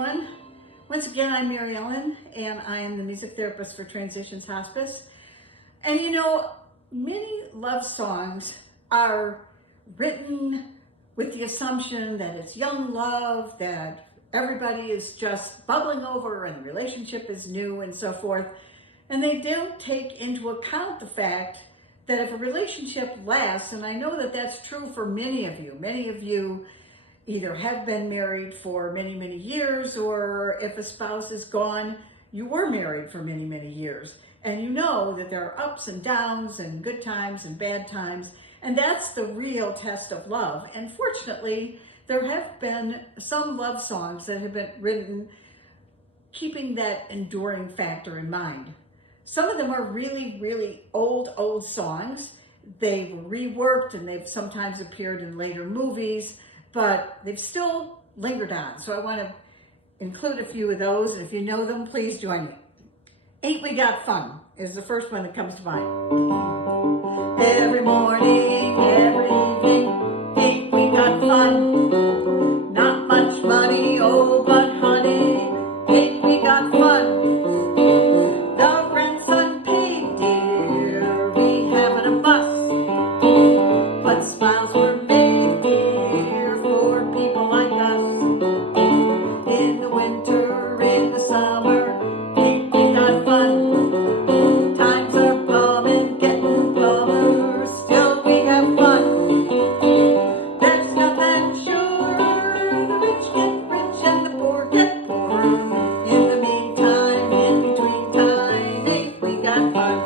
everyone. Once again, I'm Mary Ellen, and I am the music therapist for Transitions Hospice. And you know, many love songs are written with the assumption that it's young love, that everybody is just bubbling over and the relationship is new and so forth. And they don't take into account the fact that if a relationship lasts, and I know that that's true for many of you either have been married for many, many years, or if a spouse is gone, you were married for many, many years. And you know that there are ups and downs and good times and bad times. And that's the real test of love. And fortunately, there have been some love songs that have been written keeping that enduring factor in mind. Some of them are really, really old songs. They were reworked and they've sometimes appeared in later movies, but they've still lingered on. So I want to include a few of those. And if you know them, please join me. Ain't We Got Fun is the first one that comes to mind. Every morning, every evening, ain't we got fun? Not much money, oh, but honey, ain't we got fun? The rent's unpaid, dear, we haven't a bus, but smiles were made, dear, for people like us. In the winter, in the summer, ain't we got fun? Times are plumbing, getting plumber, still we have fun. There's nothing sure, the rich get rich and the poor get poorer. In the meantime, in between time, ain't we got fun?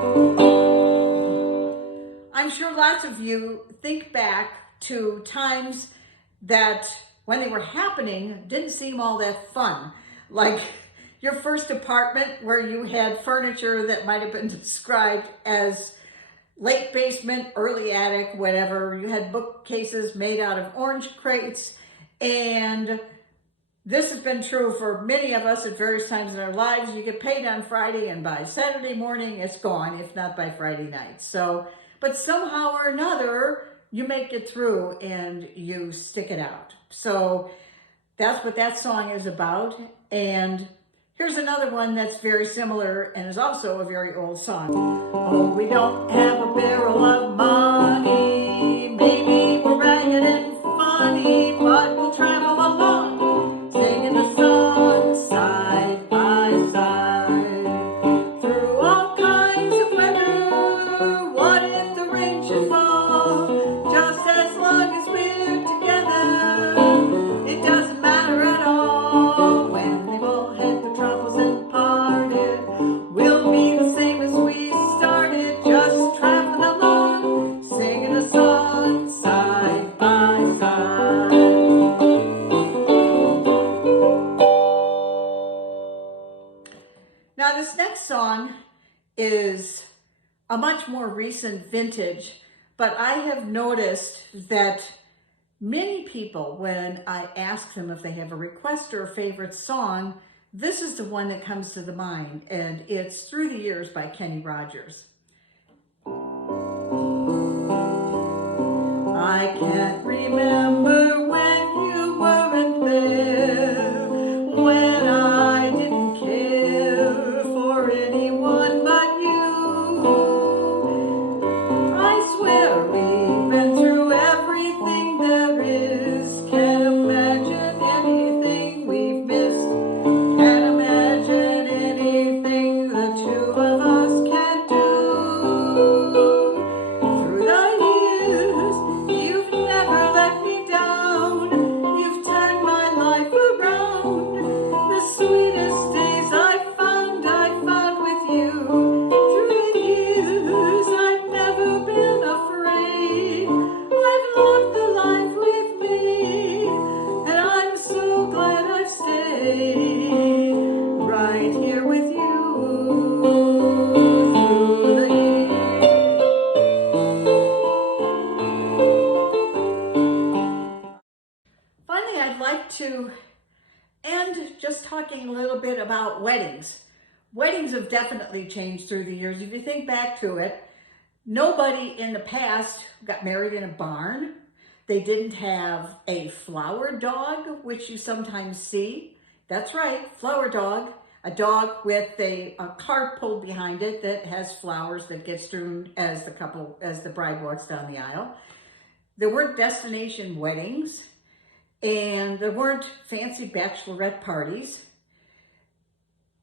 I'm sure lots of you think back to times that when they were happening didn't seem all that fun. Like your first apartment where you had furniture that might have been described as late basement, early attic, whatever. You had bookcases made out of orange crates. And this has been true for many of us at various times in our lives. You get paid on Friday and by Saturday morning, it's gone, if not by Friday night. So, but somehow or another, you make it through and you stick it out. So that's what that song is about. And here's another one that's very similar and is also a very old song. Oh, we don't have a barrel of money. Maybe we're ragged and funny, but we'll travel along, singing the song side by side. Through all kinds of weather, what if the rain should fall? Just as long as we're together, it doesn't matter at all. When they've all had their troubles and parted, we'll be the same as we started, just traveling along, singing a song side by side. Now this next song is a much more recent vintage, but I have noticed that many people, when I ask them if they have a request or a favorite song, this is the one that comes to the mind, and it's Through the Years by Kenny Rogers. I can't remember when you weren't there, when I didn't care for anyone but you. I swear we've been through everything there is. Can't imagine anything we've missed. Can't imagine anything the two of us can do. Through the years, you've never let me down. You've turned my life around. The sweetest days I found with you. Through the years, I've never been afraid. I've loved the life with me, and I'm so glad I've stayed right here with you through the years. Finally, I'd like to end just talking a little bit about weddings. Weddings have definitely changed through the years. If you think back to it, nobody in the past got married in a barn. They didn't have a flower dog, which you sometimes see That's right, flower dog. A dog with a cart pulled behind it that has flowers that get strewn as the bride walks down the aisle. There weren't destination weddings, and there weren't fancy bachelorette parties.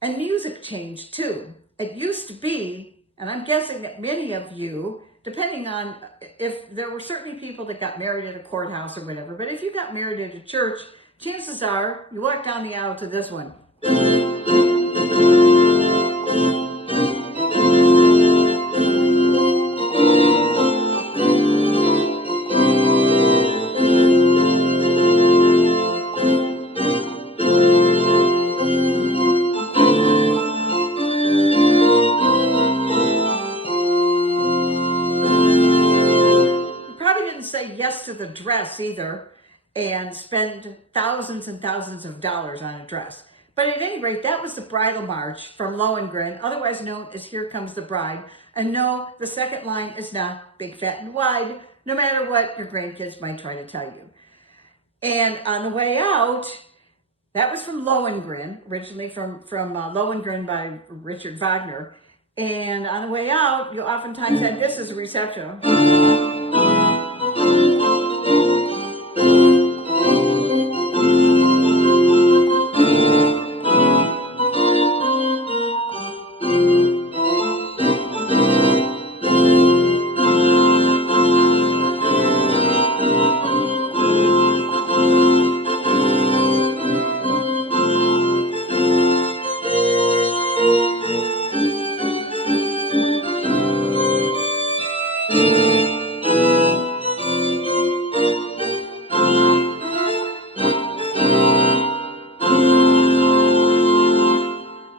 And music changed too. It used to be, and I'm guessing that many of you, depending on if there were certainly people that got married at a courthouse or whatever, but if you got married at a church, chances are you walked down the aisle to this one. Say yes to the dress either and spend thousands and thousands of dollars on a dress. But at any rate, that was the bridal march from Lohengrin, otherwise known as Here Comes the Bride. And no, the second line is not big, fat, and wide, no matter what your grandkids might try to tell you. And on the way out, that was from Lohengrin, originally from Lohengrin by Richard Wagner. And on the way out, you oftentimes had this as a reception.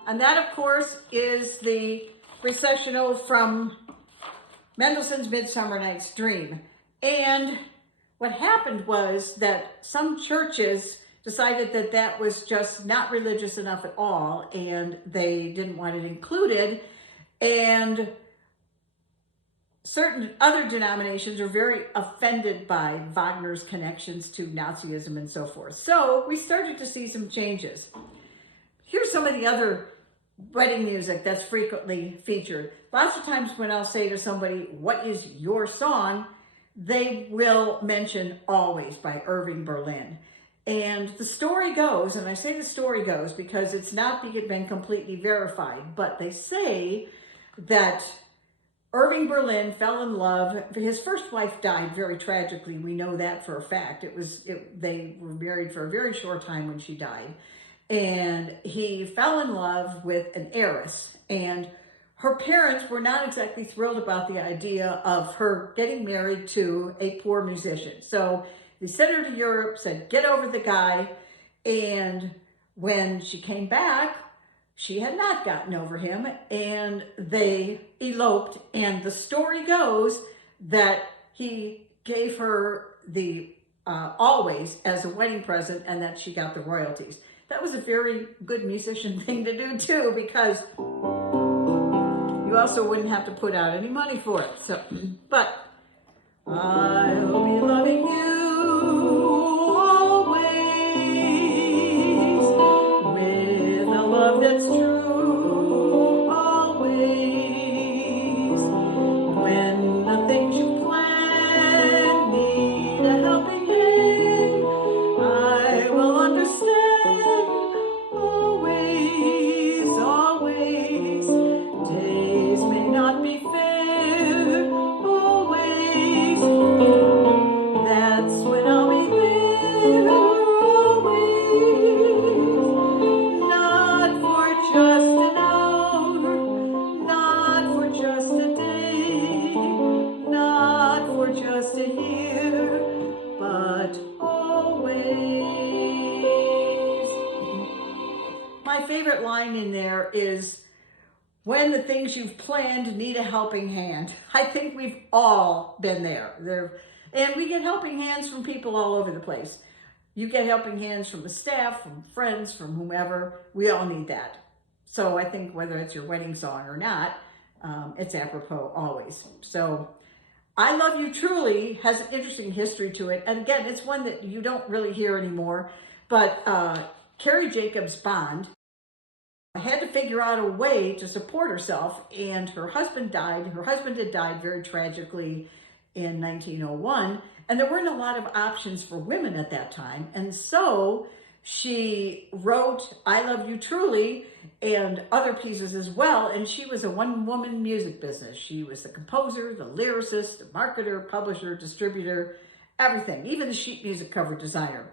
And that, of course, is the recessional from Mendelssohn's Midsummer Night's Dream. And what happened was that some churches decided that that was just not religious enough at all, and they didn't want it included. And certain other denominations are very offended by Wagner's connections to Nazism and so forth. So we started to see some changes. Here's some of the other wedding music that's frequently featured. Lots of times when I'll say to somebody, what is your song? They will mention Always by Irving Berlin. And the story goes, and I say the story goes because it's not been completely verified, but they say that Irving Berlin fell in love. His first wife died very tragically. We know that for a fact. They were married for a very short time when she died. And he fell in love with an heiress. And her parents were not exactly thrilled about the idea of her getting married to a poor musician. So they sent her to Europe, said, get over the guy. And when she came back, she had not gotten over him, and they eloped. And the story goes that he gave her the Always as a wedding present, and that she got the royalties. That was a very good musician thing to do too, because you also wouldn't have to put out any money for it. So, but I'll be loving you always with a love that's true always. When the things you plan need a helping hand, I will understand. Always, always, days may not be fair, always, that's when I'll be there, always, not for just an hour, not for just a day, not for just a year, but always. My favorite line in there is, when the things you've planned need a helping hand. I think we've all been there. And we get helping hands from people all over the place. You get helping hands from the staff, from friends, from whomever. We all need that. So I think whether it's your wedding song or not, it's apropos always. So I Love You Truly has an interesting history to it. And again, it's one that you don't really hear anymore. But Carrie Jacobs Bond had to figure out a way to support herself, and her husband died. Her husband had died very tragically in 1901, and there weren't a lot of options for women at that time. And so she wrote I Love You Truly and other pieces as well, and she was a one-woman music business. She was the composer, the lyricist, the marketer, publisher, distributor, everything, even the sheet music cover designer.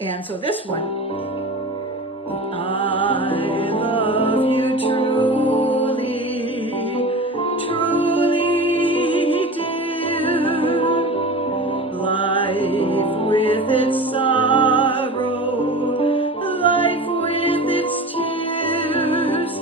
And so this one, I love you truly, truly dear, life with its sorrow, life with its tears,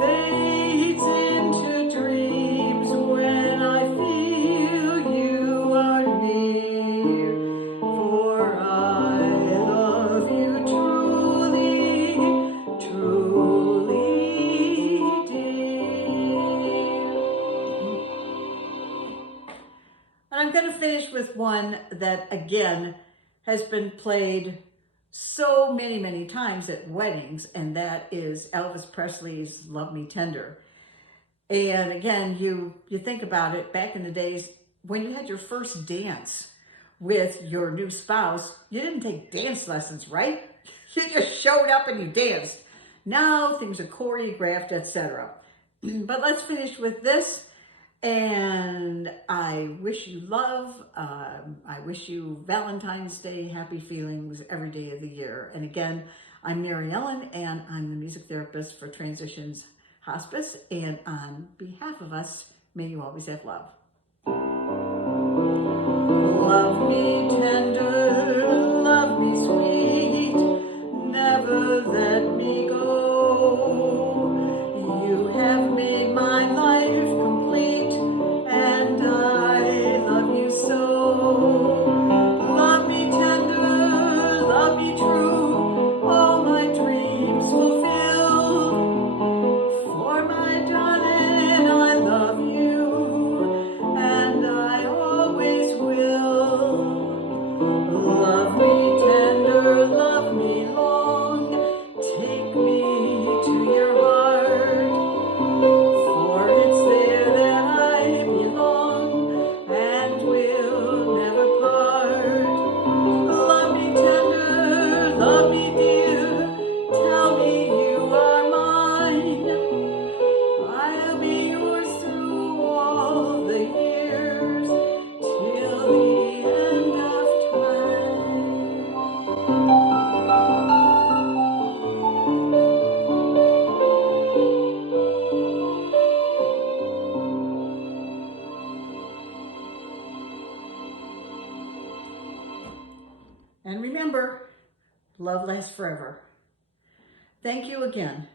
fades into dreams when I feel you are near, for I love you truly, truly dear. And I'm going to finish with one that, again, has been played so many, many times at weddings, and that is Elvis Presley's Love Me Tender. And again, you think about it, back in the days when you had your first dance with your new spouse, you didn't take dance lessons, right? You just showed up and you danced. Now things are choreographed, etc. But let's finish with this. And I wish you love. I wish you Valentine's Day, happy feelings every day of the year. And again, I'm Mary Ellen, and I'm the music therapist for Transitions Hospice. And on behalf of us, may you always have love. Love me tender, love me sweet, never let me go. You have made my life complete, and I love you so. Love me tender, love me true, all my dreams fulfilled. For my darling, I love you, and I always will. Love me tender, love me long, take me to your heart, for it's there that I belong, and will never part. Love me tender, love me dear, tell me you are mine. I'll be yours through all the years, till the end of time. And remember, love lasts forever. Thank you again.